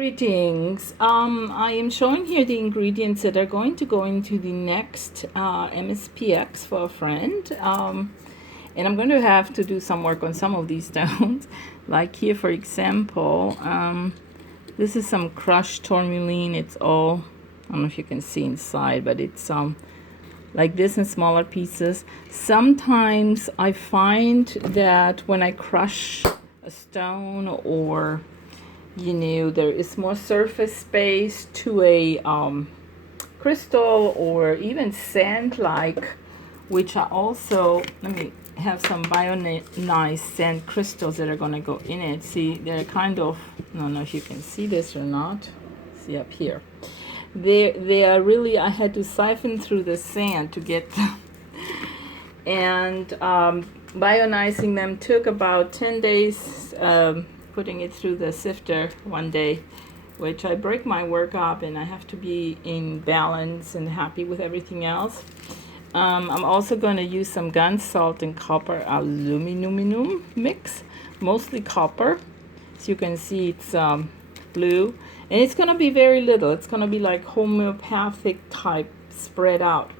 Greetings. I am showing here the ingredients that are going to go into the next MSP-X for a friend. And I'm going to have to do some work on some of these stones. Like here, for example, this is some crushed tourmaline. It's all, I don't know if you can see inside, but it's like this in smaller pieces. Sometimes I find that when I crush a stone, or there is more surface space to a crystal or even sand, like, which are also, let me have some ionized sand crystals that are going to go in it. See, they're kind of, I don't know if you can see this or not. See up here. They are really, I had to siphon through the sand to get them. And bionizing them took about 10 days, putting it through the sifter one day, which I break my work up and I have to be in balance and happy with everything else. I'm also going to use some gun salt and copper aluminum mix, mostly copper. As you can see, it's blue, and it's going to be very little. It's going to be like homeopathic type spread out.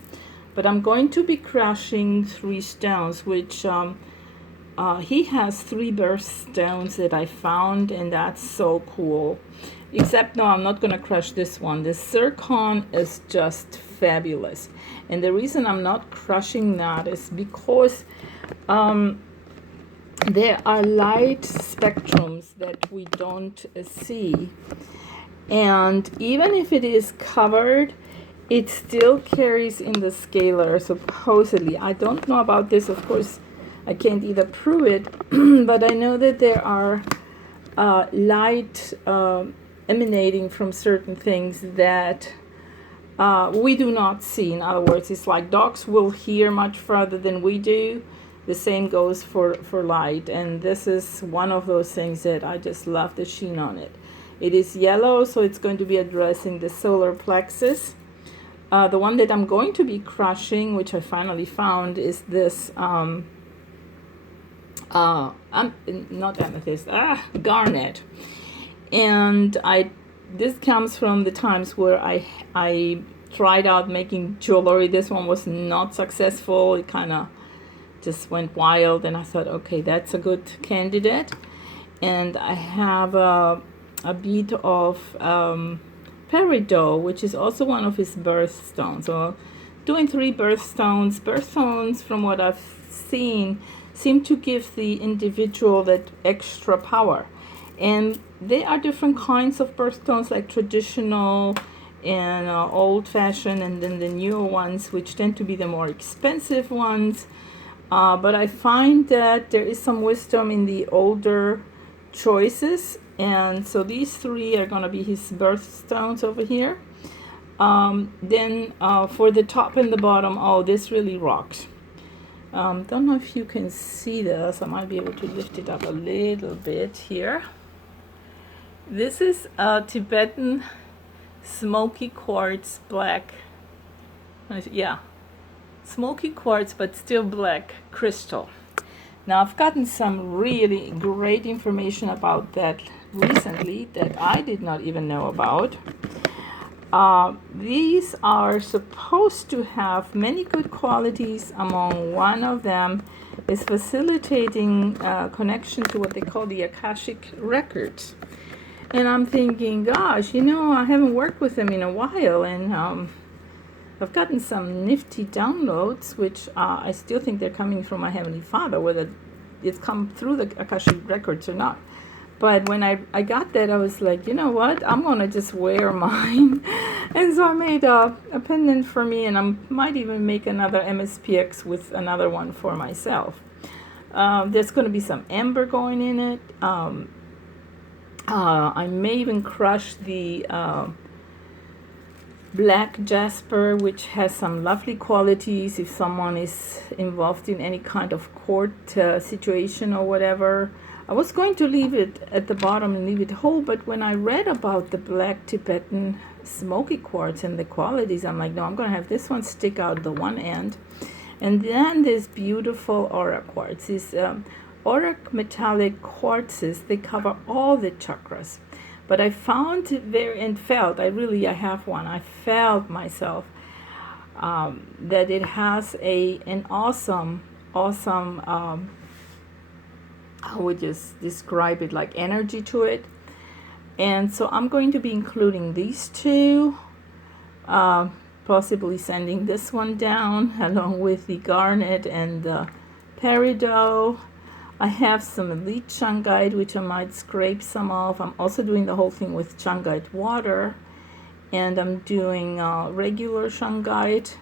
But I'm going to be crushing 3 stones, which he has 3 birthstones that I found, and that's so cool. Except, no, I'm not going to crush this one. The zircon is just fabulous. And the reason I'm not crushing that is because there are light spectrums that we don't see. And even if it is covered, it still carries in the scalar, supposedly. I don't know about this, of course. I can't either prove it, but I know that there are light emanating from certain things that we do not see. In other words, it's like dogs will hear much further than we do. The same goes for light, and this is one of those things that I just love the sheen on it. It is yellow, so it's going to be addressing the solar plexus. The one that I'm going to be crushing, which I finally found, is this not amethyst, garnet. And this comes from the times where I tried out making jewelry. This one was not successful. It kind of just went wild, and I thought, okay, that's a good candidate. And I have a bead of peridot, which is also one of his birthstones. So doing 3 birthstones. Birthstones, from what I've seen, seem to give the individual that extra power. And there are different kinds of birthstones, like traditional and old-fashioned, and then the newer ones, which tend to be the more expensive ones. But I find that there is some wisdom in the older choices. And so these 3 are going to be his birthstones over here. Then for the top and the bottom, oh, this really rocks. Don't know if you can see this. I might be able to lift it up a little bit here. This is a Tibetan smoky quartz black. Yeah, smoky quartz, but still black crystal. Now, I've gotten some really great information about that recently that I did not even know about. These are supposed to have many good qualities. Among one of them is facilitating connection to what they call the Akashic records. And I'm thinking, gosh, I haven't worked with them in a while, and I've gotten some nifty downloads, which I still think they're coming from my Heavenly Father, whether it's come through the Akashic records or not. But when I got that, I was like, you know what? I'm going to just wear mine. And so I made a pendant for me, and I might even make another MSP-X with another one for myself. There's going to be some amber going in it. I may even crush the black jasper, which has some lovely qualities if someone is involved in any kind of court situation or whatever. I was going to leave it at the bottom and leave it whole, but when I read about the black Tibetan smoky quartz and the qualities, I'm like, no, I'm going to have this one stick out the one end. And then this beautiful aura quartz. These auric metallic quartzes, they cover all the chakras. But I found it very, and felt, I have one, I felt myself, that it has an awesome, I would just describe it like energy to it. And so I'm going to be including these two, possibly sending this one down along with the garnet and the peridot. I have some elite shungite, which I might scrape some off. I'm also doing the whole thing with shungite water, and I'm doing regular shungite,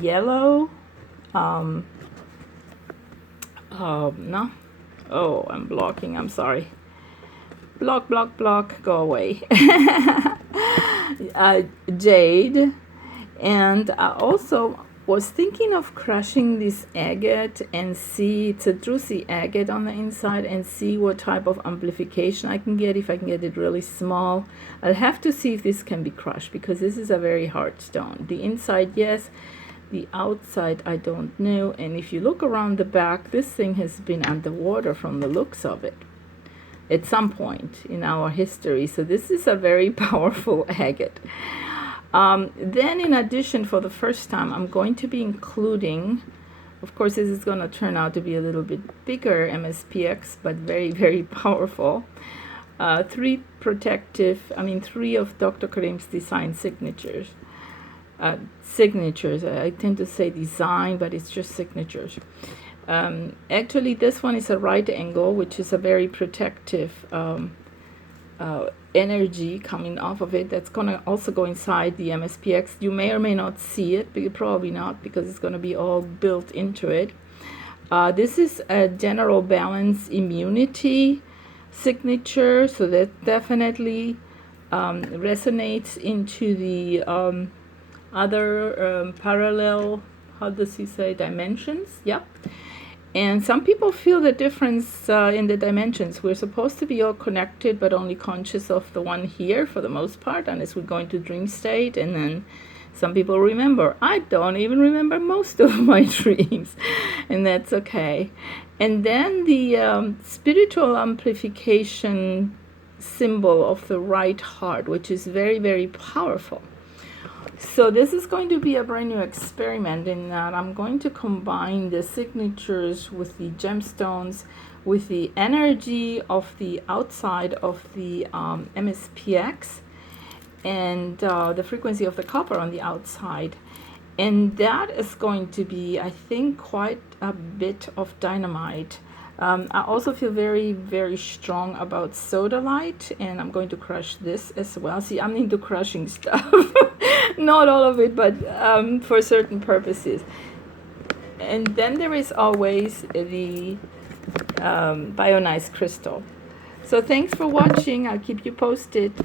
yellow. No. Oh, I'm blocking. I'm sorry. Block, go away. Jade. And I also was thinking of crushing this agate and see, it's a druzy agate on the inside, and see what type of amplification I can get, if I can get it really small. I'll have to see if this can be crushed, because this is a very hard stone. The inside, yes. The outside, I don't know. And if you look around the back, this thing has been underwater from the looks of it at some point in our history. So this is a very powerful agate. Then in addition, for the first time, I'm going to be including, of course this is going to turn out to be a little bit bigger MSP-X, but very, very powerful. Three of Dr. Karim's design signatures. I tend to say design, but it's just signatures. Actually, this one is a right angle, which is a very protective energy coming off of it. That's going to also go inside the MSP-X. You may or may not see it, but probably not, because it's going to be all built into it. This is a general balance immunity signature, so that definitely resonates into the other parallel, how does he say, dimensions? Yep. And some people feel the difference in the dimensions. We're supposed to be all connected, but only conscious of the one here for the most part, unless we go into dream state. And then some people remember. I don't even remember most of my dreams, and that's okay. And then the spiritual amplification symbol of the right heart, which is very, very powerful. So this is going to be a brand new experiment in that I'm going to combine the signatures with the gemstones, with the energy of the outside of the MSP-X, and the frequency of the copper on the outside. And that is going to be, I think, quite a bit of dynamite. I also feel very, very strong about sodalite, and I'm going to crush this as well. See, I'm into crushing stuff. Not all of it, but for certain purposes. And then there is always the Bionice crystal. So thanks for watching. I'll keep you posted.